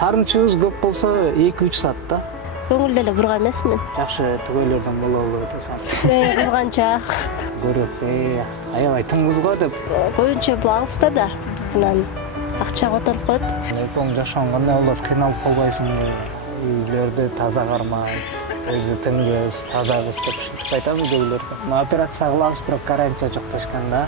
тарынчыбыз көп болсо 2-3 саат да. Көңүлдө эле бурга эмесмин. Жакшы түгөйлөрдөн болобу десем. Кызганчаак. Көрүп, аябай тыңгыз го деп. Көбүнчө бул алыста да. Анан акча которуп коет. Экөөң жашаган кандай болот, кыйналып калбайсыңбы? Үйлөрдү таза кармай, өзү тыңгыз, таза кыз деп ушинтип айтам көбүлөргө. Операция кылабыз, бирок гарантия жок дешкен да.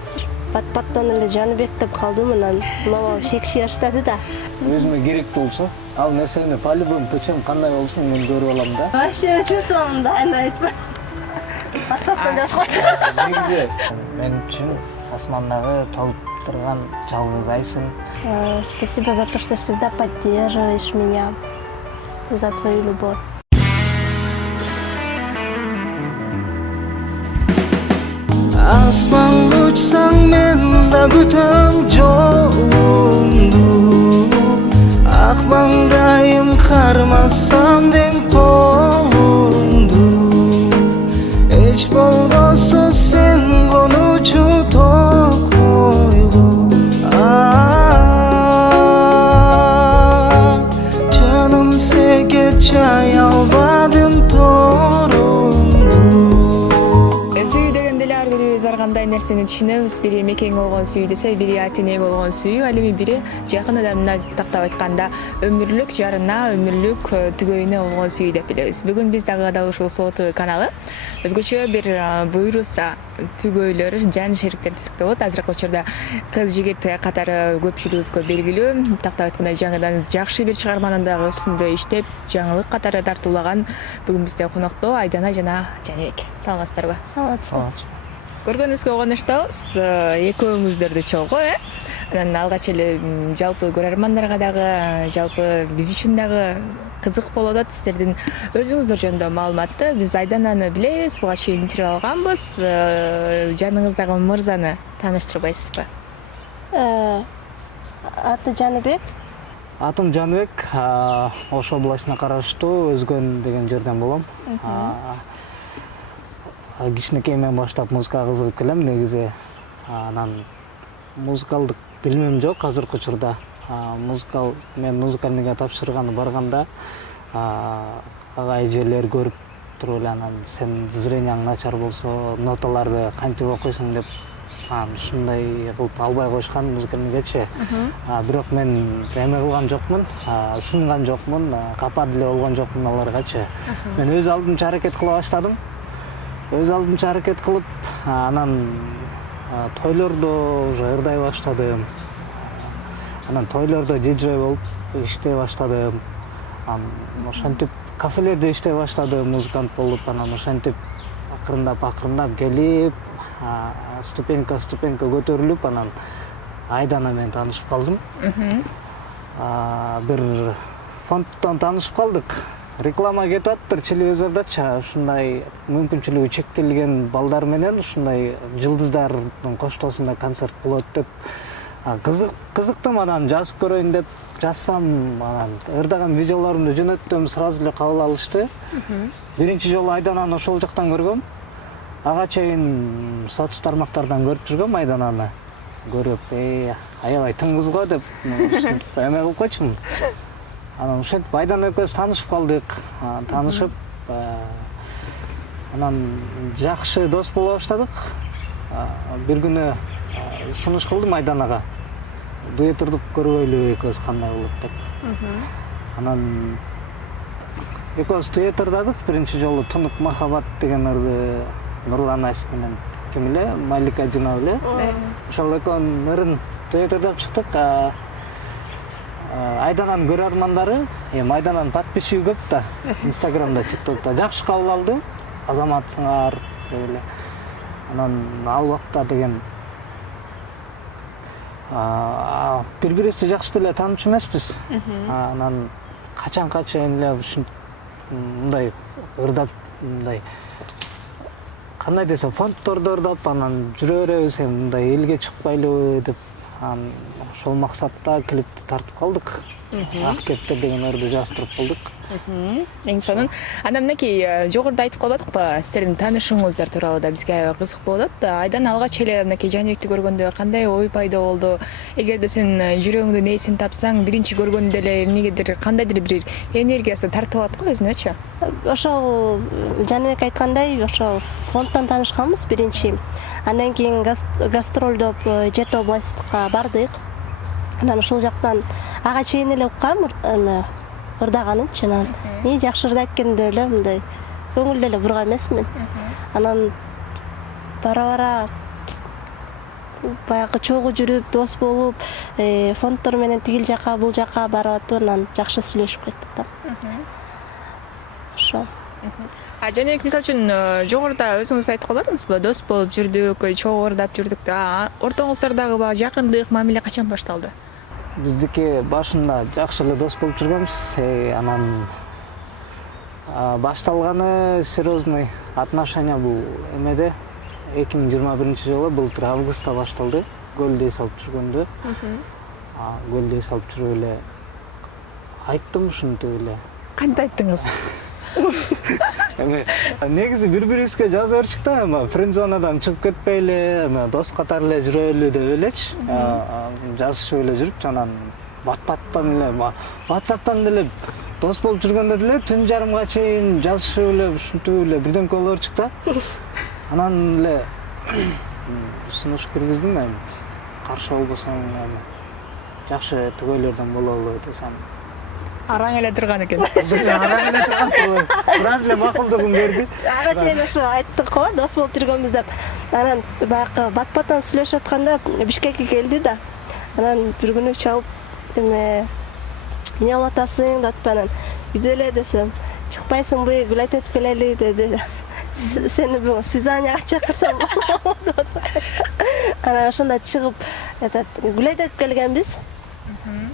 Пат-паттан эле Жаныбек деп калдым, анан мама шекши баштады да. Өзүмө керек болсо, ал нерсени по-любому печем кандай болсун мен көрүп алам да. Вообще чувствуем, да, айтпа. Пат-паттан жазган. Негизи мен үчүн асмандагы толуп турган жалгыз айсың. Спасибо за то, что всегда поддерживаешь меня, за твою любовь. Asman uçsan men de gütem jolumdu. Akmangdayım karmazsam den kolumdu. Hiç bolboso sen konucu tokoygu. Canım sege çay almadım torumdu. Сүйүү дегенде ар бирибиз ар кандай нерсени түшүнөбүз. Бири мекең болгон сүйүү десе, бири ата эне болгон сүйүү, ал эми бири жакын адамына тактап айтканда өмүрлүк жарына, өмүрлүк түгөйүнө болгон сүйүү деп билебиз. Бүгүн биз дагы ушул Сооты каналы өзгөчө бир буйруса түгөйлөр, жан шериктерди тизиктеп болот. Азыркы учурда кыз жигит катары көпчүлүгүбүзгө белгилүү. Тактап айтканда жаңыдан жакшы бир чыгарманын дагы үстүндө иштеп, жаңылык катары тартуулаган бүгүн бизде конокто Айдана жана Жаныбек. Саламатсыздарбы? Көргөнүбүзгө коныштабыз, экөөңүздөрдү чогуу, Анан алгач эле жалпы көрөрмандарга дагы, жалпы биз үчүн дагы кызык болот да сиздердин өзүңүздөр жөнүндө маалыматты. Биз Айдананы билебиз, буга чейин интервью алганбыз. Жаныңыздагы мырзаны тааныштырбайсызбы? Аты Жаныбек. Атым Жаныбек, Ош областына караштуу Өзгөн деген жерден болом. Кичинекейимден баштап музыкага кызыгып келем негизи. Анан музыкалдык билимим жок азыркы учурда. Мен музыкальныйга тапшырганы барганда ага эжелер көрүп туруп эле анан сен зренияң начар болсо ноталарды кантип окуйсуң деп ушундай кылып албай коюшкан музыкальныйгачы. Бирок мен эме кылган жокмун, сынган жокмун, капа деле болгон жокмун аларгачы. Мен өз алдымча аракет кыла баштадым. Өз алдымча аракет кылып, анан тойлордо уже ырдай баштадым. Анан тойлордо диджей болуп иштей баштадым. Ошентип кафелерде иштей баштадым, музыкант болуп, анан ошентип акырындап келип, ступенька көтөрүлүп, анан Айдана менен таанышып калдым. Бир фонддон таанышып калдык. Реклама кетип атыптыр телевизордочу, ушундай мүмкүнчүлүгү чектелген балдар менен ушундай жылдыздардын коштоосунда концерт болот деп кызыктым. Анан жазып көрөйүн деп жазсам, анан ырдаган видеолорумду жөнөттүм, сразу эле кабыл алышты. Биринчи жолу Айдананы ошол жактан көргөм. Ага чейин соц тармактардан көрүп жүргөм Айдананы. Көрүп, аябай тыңгыз го деп эме кылып койчумун. Анан ошентип Айдана экөөбүз таанышып калдык. Таанышып, анан жакшы дос боло баштадык. Бир күнү сунуш кылдым Айданага. Дуэт ырдып көрбөйлү экөөбүз кандай болот деп. Анан экөөбүз дуэт ырдадык. Биринчи жолу Тунук махаббат деген ырды Нурлан Асип менен ким эле, Малика Жина эле. Ошол экөөнүн ырын дуэт ырдап чыктык. Айдананын көрөрмандары, Айдананын подписчиги көп да, Инстаграмда, ТикТокто жакшы кабыл алды. Азаматсыңар деп эле. Анан ал убакта деген бири-бирибизди жакшы деле таанычу эмеспиз. Анан качанга чейин эле мындай ырдап, мындай кандай десем, фонддордо ырдап, анан жүрө беребиз, мындай элге чыкпайлыбы деп ошол максатта клипти тартып калдык. ак кептер деген өрдү жаздырып кылдык. Эң сонун. Анан мынакей жогоруда айтып калдыкпы, силердин таанышууңуздар тууралуу да бизге аябай кызык болуп атат. Айдан алгач эле мынакей Жаныбекти көргөндө кандай ой пайда болду? Эгерде сен жүрөгүңдүн ээсин тапсаң, биринчи көргөндө эле эмнегедир кандайдыр бир энергиясы тартып алат го өзүнөчү. Ошол Жаныбек айткандай, ошол фонддон таанышканбыз биринчи. Андан кийин гастролдоп Жети областтыкка бардык. Анан ошол жактан ага чейин эле уккам, ырдаганынчы. Анан жакшы ырдайт экен деп эле мындай көңүлдө эле бурган эмесмин. Анан бара баягы чогуу жүрүп, дос болуп, фонддор менен тигил жака, бул жака барып атып, анан жакшы сүйлөшүп кеттик да. Ошо. Жаныбек мисалы үчүн жогоруда өзүңүз айтып калдыңызбы? Дос болуп жүрдүк, чогуу ырдап жүрдүк да. Ортоңуздардагы баягы жакындык, мамиле качан башталды? Биздики башында жакшы эле дос болуп жүргөнбүз. Анан башталганы серьезный отношения бул эмеде 2021-жылы былтыр августта башталды. Көлдей салып жүргөндө. Көлдей салып жүрүп эле айттым ушинтип эле. Кантип айттыңыз? Эми негизи бири-бирибизге жаза берчик да, френдзонадан чыгып кетпейли, дос катары эле жүрөлү деп элечи. Жазышып эле жүрүп, анан бат-баттан эле, WhatsApp'тан эле дос болуп жүргөндө деле түн жарымга чейин жазышып эле, ушинтип эле бирден боло берчик да. Анан эле сунуш киргиздим, эми каршы болбосоң, жакшы түгөйлөрдөн бололу десем. Араң эле турган экен. Араң эле турган. Бираз эле макулдугун берди. Ага чейин ошо айттык го, дос болуп жүргөнбүз деп. Анан баягы бат-баттан сүйлөшүп атканда Бишкекке келди да. Анан бир күнү чалып, эмне кылып атасың деп анан үйдө эле десем, чыкпайсыңбы, гүл айтып келели деди. Сени бүгүн свиданияга чакырсам болот. Анан ошондо чыгып, гүл айтып келгенбиз.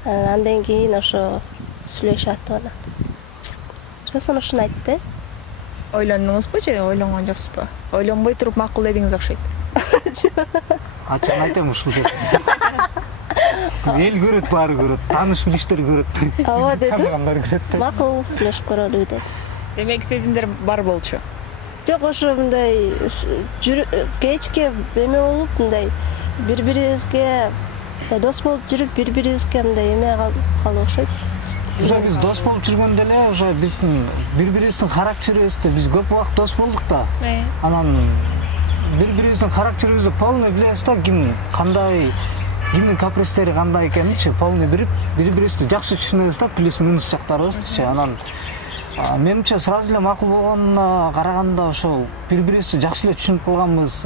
Андан кийин ошо сүйлөшүп атып анан. Сосын ушуну айтты. Ойлондуңузбу же ойлонгон жоксузбу? Ойлонбой туруп макулдедиңиз окшойт. Качан айтам ушул деп. Эл көрөт, баары көрөт, тааныш билиштер көрөт. Ооба дедим. Таныгандар көрөт. Макул сүйлөшүп көрөлү деди. Демек сезимдер бар болчу. Жок, ошо мындай кечке эме болуп, мындай бири-бирибизге дос болуп жүрүп, бири-бирибизге мындай эме калып окшойт. Уже биз дос болуп жүргөндө эле, уже биздин бири-бирибиздин характерибизди биз көп убакыт дос болдук да. Анан бири-бирибиздин характерибизди полный билебиз да, ким кандай, кимдин капристери кандай экенинчи полный билип, бири-бирибизди жакшы түшүнөбүз да, плюс-минус жактарыбыздычы. Анан менимче сразу эле макул болгонуна караганда ошол бири-бирибизди жакшы эле түшүнүп калганбыз.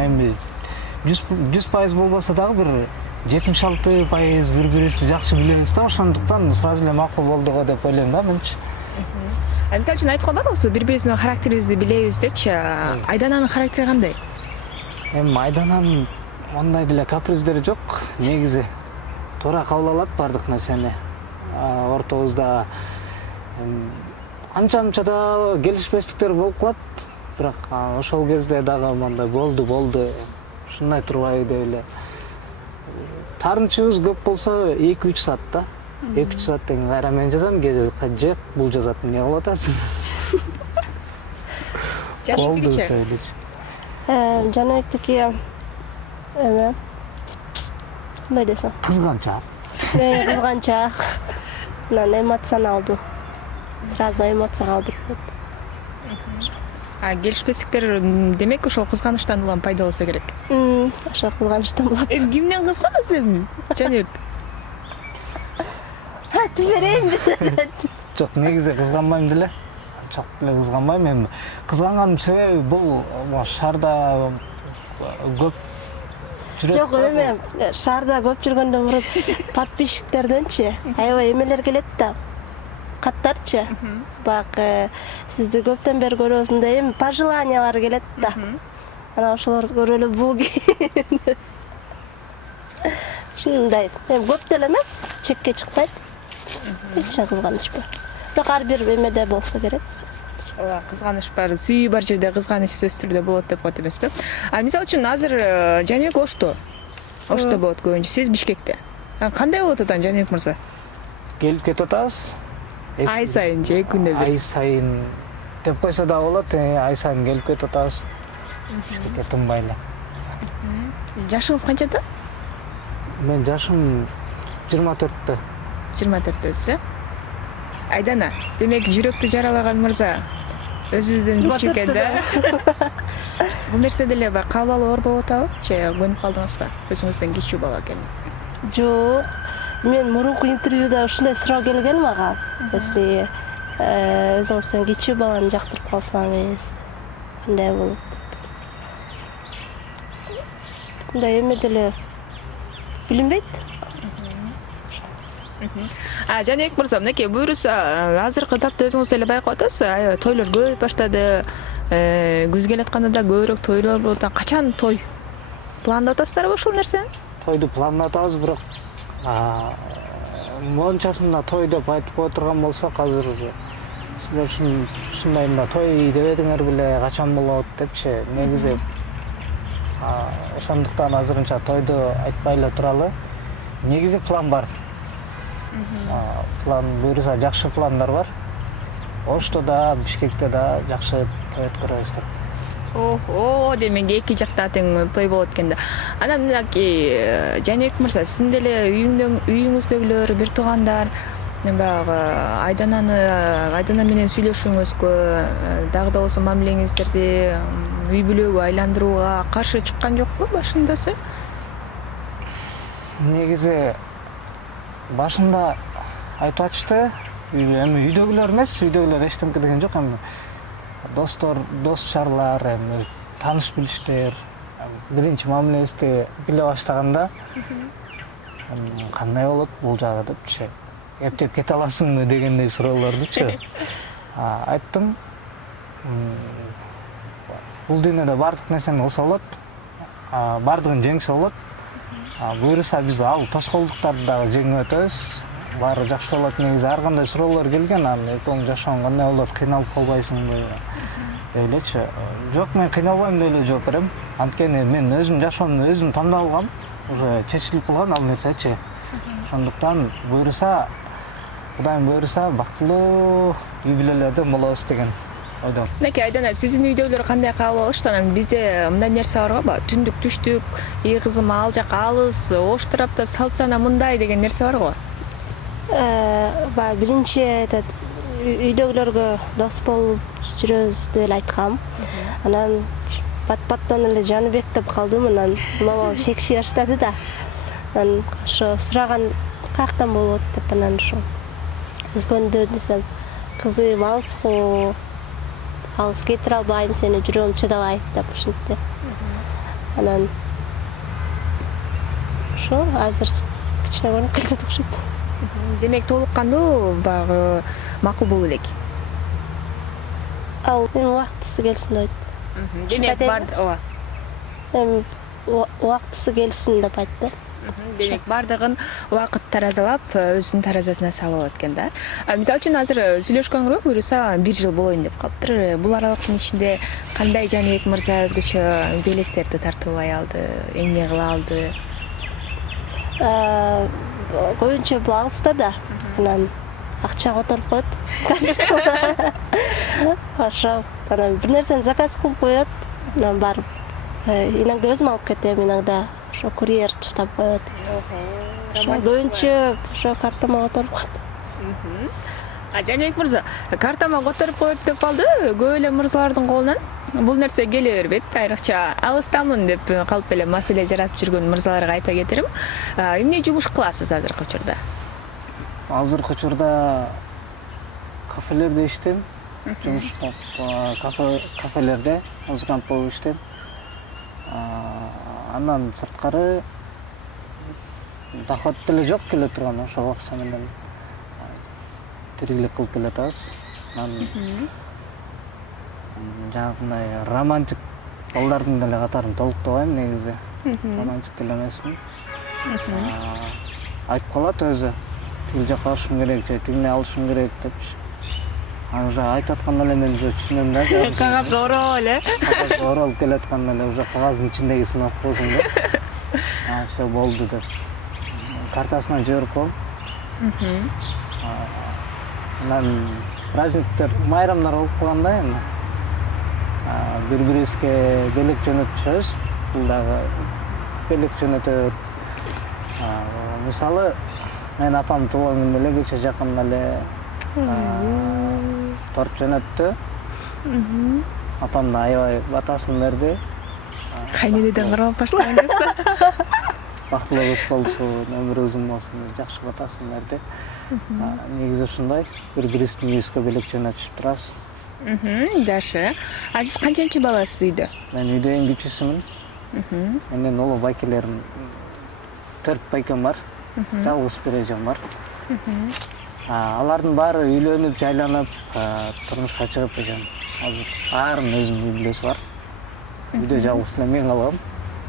Эми 100% болбосо дагы бир 76% бири-бирибизди жакшы билебиз да, ошондуктан сразу эле макул болду го деп ойлойм да менчи. Мисалы үчүн айтып калбадыңызбы, бири-бирибиздин характерибизди билебиз депчи. Айдананын характери кандай? Эми Айдананын мындай деле каприздери жок, негизи туура кабыл алат бардык нерсени. Ортобузда анча-мынча да келишпестиктер болуп калат, бирок ошол кезде дагы мындай болду, ушундай турбайбы деп эле. Тарынчыбыз көп болсо 2-3 саат да. 2-3 сааттан кийин кайра мен жазам, кээде жек бул жазат, эмне кылып атасың? Жашыктыкичи. Жаныбектики эме кандай десем? Кызганчаак. Кызганчаак. Анан эмоционалдуу. Сразу эмоция калтырып. Келишпестиктер демек ошол кызганычтан улам пайда болсо керек. Ошо кызганычтан болот. Кимден кызганасыз эми? Жаныбек. Айтып берейинби? Жок, негизи кызганбайм деле. Чак деле кызганбайм. Эми кызганганымдын себеби бул шаарда көп жүрөт. Жок, эме шаарда көп жүргөндөн мурун подписчиктерденчи аябай эмелер келет да. Каттарчы. Бак сизди көптөн бери көрөбүз, мындай эми пожеланиялар келет да. Анан ошолорду көрөлү бул. Ушундай. Эми көп деле эмес, чекке чыкпайт. Эч кызганыч бар. Бирок ар бир эмеде болсо керек. Ооба, кызганыч бар, сүйүү бар жерде кызганыч сөзсүз түрдө болот деп коет эмеспи? Мисалы үчүн азыр Жаныбек Ошто болот көбүнчө, сиз Бишкекте. Кандай болот атан Жаныбек мырза? келип кетип атабыз. Ай сайын же күндө бир? Ай сайын деп койсо да болот, ай сайын келип кетип атабыз. Бишкекке тынбай эле. Жашыңыз канчада? Мен жашым 24-тө. 24-төсү. Айдана, демек жүрөктү жаралаган мырза өзүбүздөн кичүү экен да. Бул нерсе деле кабыл алуу оор болуп атабы? Же көнүп калдыңызбы? Өзүңүздөн кичүү бала экен. Жок. Мен мурунку интервьюда ушундай суроо келген мага. Если өзүңүздөн кичүү баланы жактырып калсаңыз, кандай болот деп. Мындай эме деле билинбейт. Жаныбек мырза, мынакей буюрса, азыркы тапта өзүңүз деле байкап атасыз, аябай тойлор көбөйүп баштады. Күз келатканда да көбүрөөк тойлор болот. Качан той пландап атасыздарбы ушул нерсени? Тойду пландап атабыз, бирок мончасында той деп айтып кое турган болсок, азыр силер ушундай мында той дебедиңер беле, качан болот депчи. Негизи ошондуктан азырынча тойду айтпай эле туралы. Негизи план бар. План буюрса жакшы пландар бар. Ошто да, Бишкекте да жакшы той өткөрөбүз деп. Ого, демек эки жакта тең той болот экен да. Анан мынакей Жаныбек мырза, сиздин деле үйүңүздөгүлөр, бир туугандар баягы Айдана менен сүйлөшүүңүзгө, дагы да болсо мамилеңиздерди үй бүлөгө айландырууга каршы чыккан жокпу башындасы? Негизи башында айтып атышты. Эми үйдөгүлөр эмес, үйдөгүлөр эчтемке деген жок. Эми достор, дос чарлар, эми тааныш билиштер, биринчи мамилебизди биле баштаганда кандай болот бул жагы депчи, эптеп кете аласыңбы дегендей суроолордучу айттым. Бул дүйнөдө баардык нерсени кылса болот, баардыгын жеңсе болот. Буюрса биз ал тоскоолдуктарды дагы жеңип өтөбүз. Баары жакшы болот. Негизи ар кандай суроолор келген, экөөң жашооң кандай болот, кыйналып калбайсыңбы деп элечи. Жок, мен кыйналбайм деп эле жооп берем. Анткени мен өзүм жашоомду өзүм тандап алгам, уже чечилип калган ал нерсечи. Ошондуктан буюрса, Кудайым буюрса, бактылуу үй бүлөлөрдөн болобуз деген ойдом. Мынакей Айдана, сиздин үйдөгүлөр кандай кабыл алышты? Анан бизде мындай нерсе бар го, түндүк түштүк, кызым ал жак алыс, ош тарапта салт сана мындай деген нерсе бар го. Биринчи үйдөгүлөргө дос болуп жүрөбүз деп эле айткам. Анан бат-баттан эле Жаныбек деп калдым. Анан мама шекши баштады да. Анан ошо сураган каяктан болот деп, анан ошо өзгөндө десем, кызым алыско, алыс кетире албайм сени, жүрөгүм чыдабайт деп ушинтти. Анан ошо азыр кичине көрүнүп келет окшойт. Демек толук кандуу баягы макул болуу элек. Ал эми убактысы келсин деп. Демек бар, ооба. Эми убактысы келсин деп айтты. Демек бардыгын убакыт таразалап, өзүнүн таразасына салып алат экен да. Мисалы үчүн азыр сүйлөшкөнгөргө буюрса 1 жыл болоюн деп калыптыр. Бул аралыктын ичинде кандай Жаныбек мырза өзгөчө белектерди тартуулай алды, эмне кыла алды? Көбүнчө бул алыста да, анан акча которуп коет. Ошо, анан бир нерсени заказ кылып коет, анан барып иногда өзүм алып кетем, иногда ошо курьер чыштап коет. Көбүнчө ошо картама которуп коет. Жаныбек мырза, картама которуп коет деп калды. Көп эле мырзалардын колунан бул нерсе келе бербейт. Айрыкча алыстамын деп калып эле маселе жаратып жүргөн мырзаларга айта кетерим. Эмне жумуш кыласыз азыркы учурда? Азыркы учурда кафелерде иштейм. Жумушка кафелерде музыкант болуп иштейм. Андан сырткары доход деле жок келе турган, ошол акча менен тирикилик кылып келатабыз. Жанагындай романтик балдардын деле катарын толуктабайм негизи. Романтик деле эмесмин. Айтып калат өзү, тил жака барышым керек же тигине алышым керек депчи. Аны уже айтып атканда эле мен уже түшүнөм да. Кагазга ороп эле. Кагазга ороп келатканда эле уже кагаздын ичиндегисин окуп койсоң да. Все болду деп. Картасынан жиберип коем. Анан праздниктер, майрамдар болуп калганда эми бири бирибизге белек жөнөтүшөбүз. Бул дагы белек жөнөтөт. Мисалы, мен апам туулган күндө эле кече жакында эле торт жөнөттү. Апам да аябай батасын берди. Кайненеден кармап баштагансыз да. Бактылуу кыз болсун, өмүрү узун болсун деп жакшы батасын берди. Негизи ушундай бири-бирибиздин үйүбүзгө белек жөнөтүшүп турабыз. Жакшы. А сиз канчанчы баласыз үйдө? Мен үйдө эң кичүүсүмүн. Менден улуу байкелерим 4 байкем бар. Жалгыз бир эжем бар. Алардын баары үйлөнүп, жайланып, турмушка чыгып эжем. Азыр баарынын өзүнүн үй бүлөсү бар. Үйдө жалгыз эле мен калгам,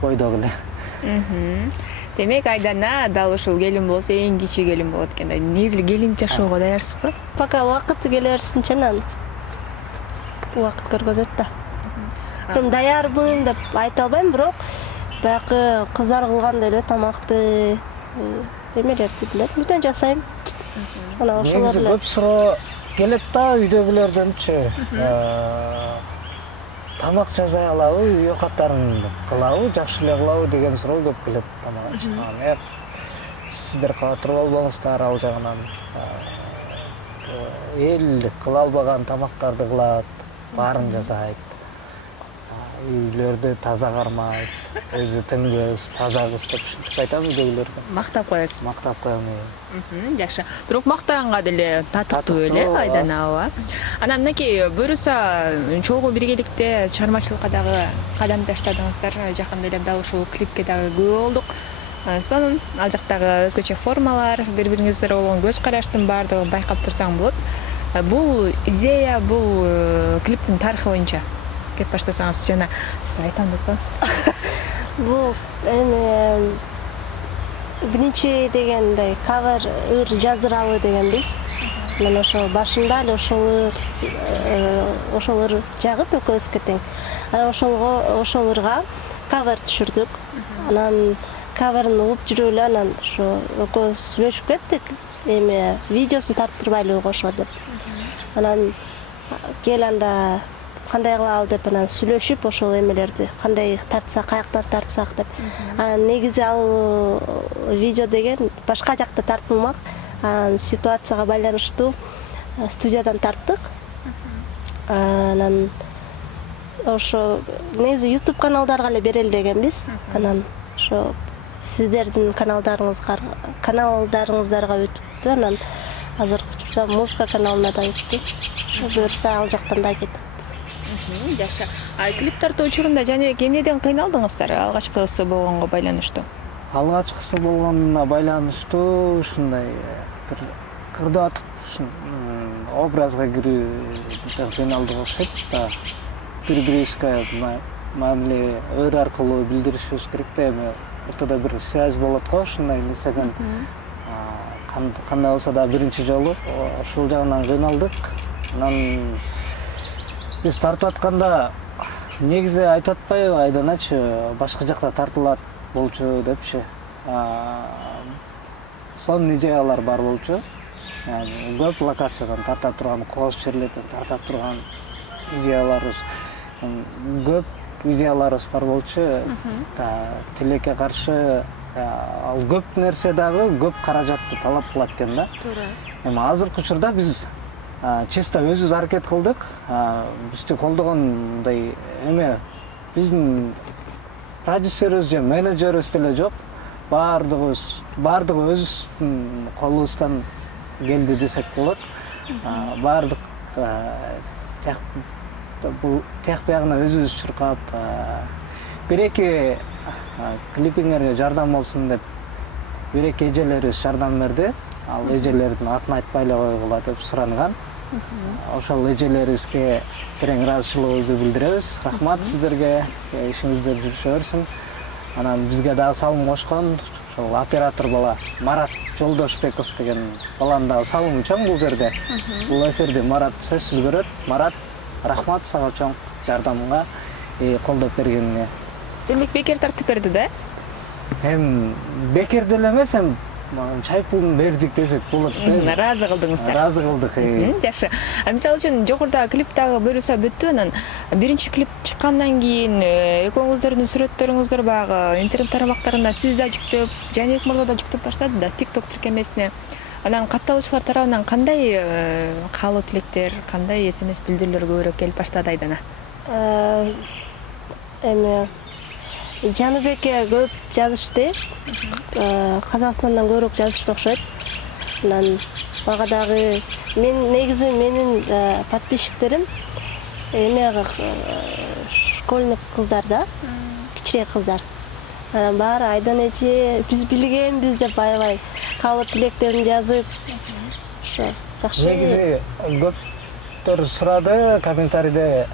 бойдогу эле. Демек Айдана дал ушул келин болсо эң кичүү келин болот экен да. Негизи жашоого жашоого даярсызбы? Пока убакыт келе берсинчи анан убакыт көргөзөт да. Прям даярмын деп айта албайм, бирок баягы кыздар кылгандай эле тамакты эмелерди билем, үйдөн жасайм. Анан ошолор Негизи эле. көп суроо келет да үйдөгүлөрдөнчү. Тамак жасай алабы, үй каттарын кылабы, жакшы эле кылабы деген суроо көп келет тамак. Сиздер кабатыр болбоңуздар ал жагынан. Эл кыла албаган тамактарды кылат, баарын жасайт. Үйлөрдү таза кармайт, өзү теңбез, таза кыз деп ушинтип айтам үйдөгүлөргө. Мактап коесуз. Мактап коем. Жакшы. Бирок мактаганга деле татыктуу эле Айдана ооба. Анан мынакей буюрса чогуу биргеликте чыгармачылыкка дагы кадам таштадыңыздар. Жакында эле дал ушул клипке дагы күбө болдук. Сонун ал жактагы өзгөчө формалар, бири-бириңиздерге болгон көз караштын баардыгын байкап турсаң болот. Бул идея, бул клиптин тарыхы боюнча кеп баштасаңыз жана сиз айтам деп атасыз. Бул эми биринчи дегендей кавер ыр жаздыралы дегенбиз. Мен ошол башында эле ошол ыр жагып экөөбүзгө тең. Анан ошол ырга кавер түшүрдүк. Анан каверин угуп жүрүп эле анан ошо экөөбүз сүйлөшүп кеттик. Эми видеосун тарттырбайлыбы кошо деп. Анан кел анда кандай кылалы деп анан сүйлөшүп ошол эмелерди кандай тартсак, каяктан тартсак деп. Анан негизи ал видео деген башка жакта тартылмак. Ситуацияга байланыштуу студиядан тарттык. Анан ошо негизи YouTube каналдарга эле берели дегенбиз. Анан ошо сиздердин каналдарыңыздарга өтүптү. Анан азыркы учурда музыка каналына да өттү. Ошо буюрса ал жактан да кетет. Жакшы. Клип тартуу учурунда Жаныбек эмнеден кыйналдыңыздар алгачкысы болгонго байланыштуу? Алгачкысы болгонуна байланыштуу ушундай бир кырдаатып образга кирүү кыйналдык окшойт да. Бири-бирибизге мамиле ыр аркылуу билдиришибиз керек да, эми ортодо бир связь болот го ушундай нерседен. Кандай болсо да биринчи жолу ошол жагынан кыйналдык. Анан биз тартып атканда негизи айтып атпайбы Айданачы башка жакта тартылат болчу депчи. Сонун идеялар бар болчу. Көп локациядан тарта турган, кооз жерлерден тарта турган идеяларыбыз көп идеяларыбыз бар болчу. Тилекке каршы ал көп нерсе дагы көп каражатты талап кылат экен да. Туура. Эми азыркы учурда биз чисто өзүбүз аракет кылдык. Бизди колдогондой эме биздин продюсерибиз же менеджерибиз деле жок. Бардыгы өзүбүздүн колубуздан келди десек болот. Бардык тияк биягына өзүбүз чуркап, бир-эки клипиңерге жардам болсун деп бир-эки эжелерибиз жардам берди. Ал эжелердин атын айтпай эле койгула деп суранган. Ошол эжелерибизге терең ыраазычылыгыбызды билдиребиз. Рахмат сиздерге, ишиңиздер жүрүшө берсин. Анан бизге дагы салым кошкон ошол оператор бала Марат Жолдошбеков деген баланын дагы салымы чоң бул жерде. Бул эфирди Марат сөзсүз көрөт. Марат, рахмат сага чоң жардамыңа, колдоп бергенине. Демек бекер тартып берди да? Бекер деле эмес, чай пулун бердик десек болот да. Ыраазы кылдыңыздар. Ыраазы кылдык. Жакшы. Мисалы үчүн жогоруда клиптагы буюрса бүттү, анан биринчи клип чыккандан кийин экөөңүздөрдүн сүрөттөрүңүздөр баягы интернет тармактарына сиз да жүктөп, Жаныбек мырза да жүктөп баштады да TikTok тиркемесине. Анан катталуучулар тарабынан кандай каалоо тилектер, кандай SMS билдирүүлөр көбүрөөк келип баштады Айдана? Эми Жаныбекке көп жазышты. Казакстандан көбүрөөк жазышты окшойт. Анан мага дагы негизи менин подписчиктерим эми школьник кыздар да, кичирээк кыздар. Анан баары Айдана эже биз билгенбиз деп аябай каалоо тилектерин жазып, ошо жакшы. Негизи көптөр сурады комментарийде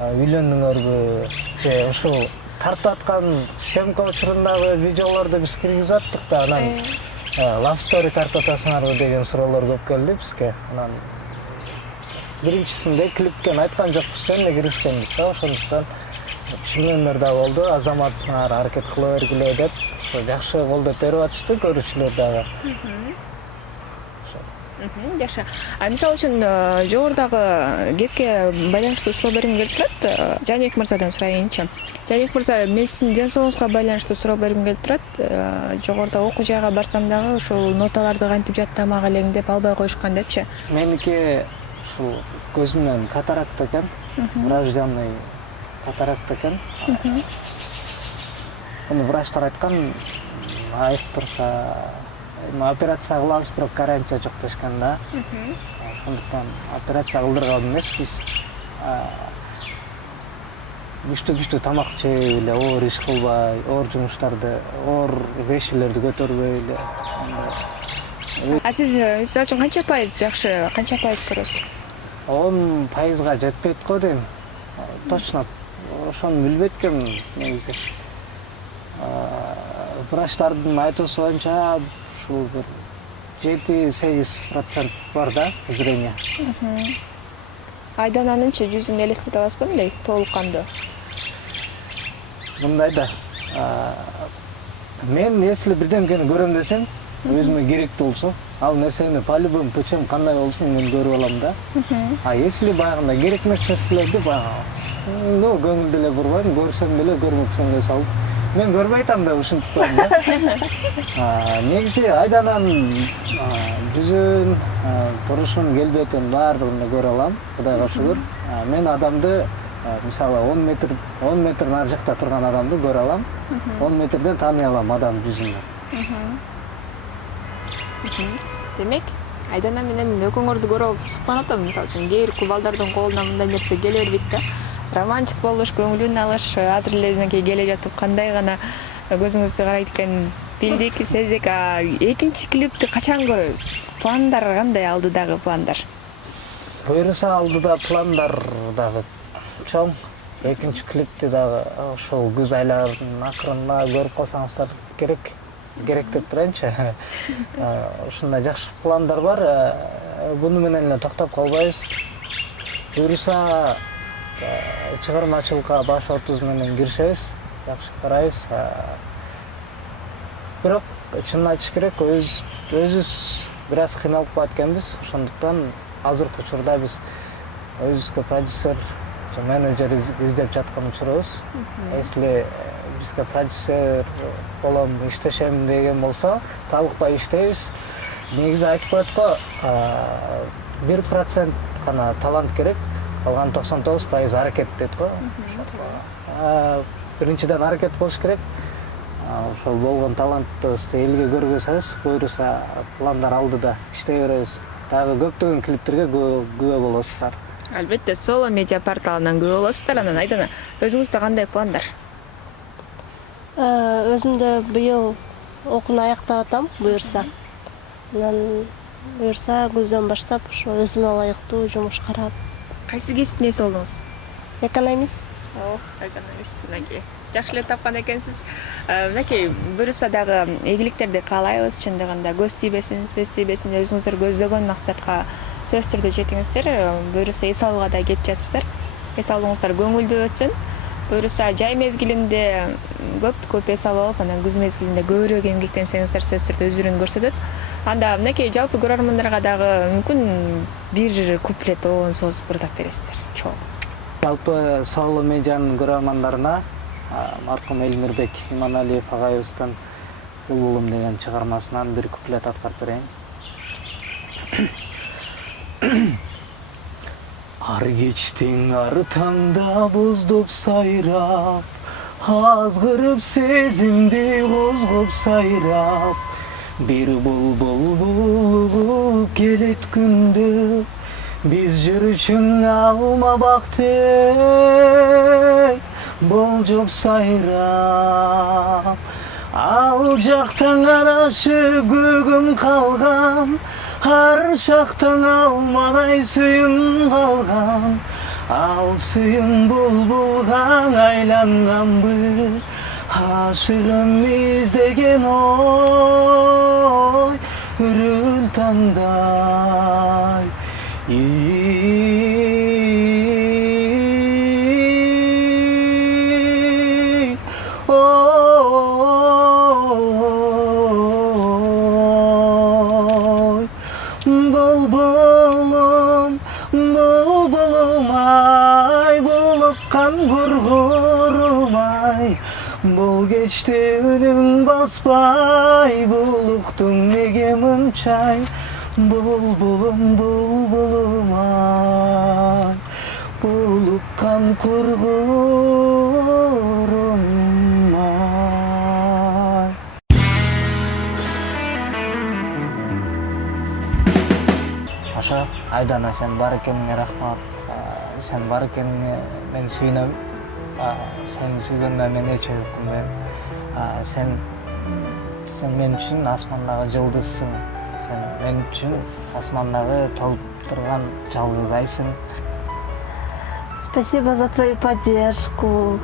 үйлөндүңөрбү же ушул тартып аткан съемка учурундагы видеолорду биз киргизип аттык да, анан love story тартып атасыңарбы деген суроолор көп келди бизге. Анан биринчисинде клипке айткан жокпуз, жөн киргизгенбиз да, ошондуктан түшүнгөндөр да болду. Азаматсыңар аракет кыла бергиле деп, жакшы колдоп берип атышты көрүүчүлөр дагы. Жакшы. Мисалы үчүн жогорудагы кепке байланыштуу суроо бергим келип турат. Жаныбек мырзадан сурайынчы. Жаныбек мырза, мен сиздин ден соолугуңузга байланыштуу суроо бергим келип турат. Жогоруда окуу жайга барсам дагы ушул ноталарды кантип жаттамак элең деп албай коюшкан депчи. Меники ушул көзүмөн катаракта экен, врожденный катаракта экен. Муну врачтар айткан, айып турса операция кылабыз, бирок гарантия жок дешкен да. Ошондуктан операция кылдырган эмеспиз. Күчтүү тамак жей эле, оор иш кылбай, оор жумуштарды, оор вещилерди көтөрбөй эле. Сиз мисалы үчүн канча пайыз жакшы, канча пайыз көрөсүз? 10%га жетпейт го дейм. Точно ошону билбейт экенмин негизи. Врачтардын айтуусу боюнча ушул 7-8% бар да зрение. Айдананынчы жүзүн элестете аласызбы мындай толук кандуу? Мындай да. Мен если бирдемкени көрөм десем, өзүмө керектүү болсо, ал нерсени по-любому путем кандай болсун мен көрүп алам да. Если баягындай керек эмес нерселерди баягы көңүлдү эле бурбайм, көрсөм деле көрмөксөм эле салып мен көрбөй атам да ушинтип коем да. Негизи Айдананын жүзүн, турушун, келбетин баардыгын көрө алам, Кудайга шүгүр. Мен адамды мисалы 10 метр нары жакта турган адамды көрө алам. 10 метрден тааный алам адам жүзүн. Демек, Айдана менен экөөңөрдү көрүп суктанып атам, мисалы үчүн кээ бир балдардын колуна мындай нерсе келе бербейт да. Романтик болуш, көңүлүн алыш, азыр эле өзүнөн келе жатып кандай гана көзүңүздү карайт экен, билдик, сездик. Экинчи клипти качан көрөбүз? Пландар кандай, алдыдагы пландар? Буюрса алдыда пландар дагы чоң. Экинчи клипти дагы ошол күз айларынын акырында көрүп калсаңыздар керек деп турайынчы. Ушундай жакшы пландар бар. Буну менен эле токтоп калбайбыз. Буюрса чыгармачылыкка баш отуз менен киришебиз, жакшы карайбыз. Бирок чынын айтыш керек, өзүбүз бир аз кыйналып калат экенбиз. Ошондуктан азыркы учурда биз өзүбүзгө продюсер, менеджер издеп жаткан учурубуз. Если бизге продюсер болом, иштешем деген болсо, талыкпай иштейбиз. Негизи айтып коет го, 1% гана талант керек, калган 99% аракет дейт го. Биринчиден аракет кылыш керек. Ошол болгон талантыбызды элге көргөзөбүз, буюрса пландар алдыда иштей беребиз. Дагы көптөгөн клиптерге күбө болосуздар. Албетте, Соло медиа порталынан күбө болосуздар. Анан Айдана, өзүңүздө кандай пландар? Өзүмдө быйыл окууну аяктап атам, буюрса. Анан буюрса күздөн баштап ошо өзүмө ылайыктуу жумуш карап. Кайсы кесиптин ээси болдуңуз? Экономист. Экономист. Жакшы эле тапкан экенсиз. Мынакей, буюрса дагы ийгиликтерди каалайбыз, чындыгында көз тийбесин, сөз тийбесин, өзүңүздөр көздөгөн максатка сөзсүз түрдө жетиңиздер. Буюрса эс алууга да кетип жатыпсыздар. Эс алууңуздар көңүлдүү өтсүн. буюрса жай мезгилинде көп эс алып, анан күз мезгилинде көбүрөөк эмгектенсеңиздер сөзсүз түрдө өзүрүн көрсөтөт. Анда мынакей жалпы көрөрмандарга дагы мүмкүн бир куплет оон созуп ырдап бересиздер. Чоң. Жалпы Сорлу медианын көрөрмандарына маркум Элмирбек Иманалиев агайыбыздын «Булбулум» деген чыгармасынан бир куплет аткарып берейин. Ар кечтең ар таңда боздоп сайрап, азгырып сезимди козгоп сайрап, бир булбул булугуп келет күндө, биз жүрүчүң алма бакты болжоп сайрап. Ал жактан карашып көгүм калган, ар жактан алмадай сүйүм калган. Ал сүйүм булбулга айланганбы, ашыгым издеген ой, үрүл таңдай. Bulbulum, bulbulum ay, bulukkan gurgurum ay. Bul geçti önüm basbay, buluktun nege mımçay. Bulbulum, bulbulum ay, bulukkan gurgurum ay. Aşağı, Aydana sen бар экениңе рахмат. Sen бар экениңе мен сүйүнөм. Сени сүйгөндө мен эч өкүнбөйм. Sen мен үчүн асмандагы жылдызсың. Sen мен үчүн асмандагы толуп турган жалгыз айсың. Спасибо за твою поддержку,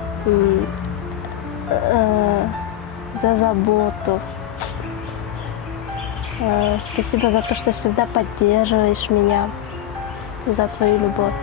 за заботу. Спасибо за то, что всегда поддерживаешь меня, за твою любовь.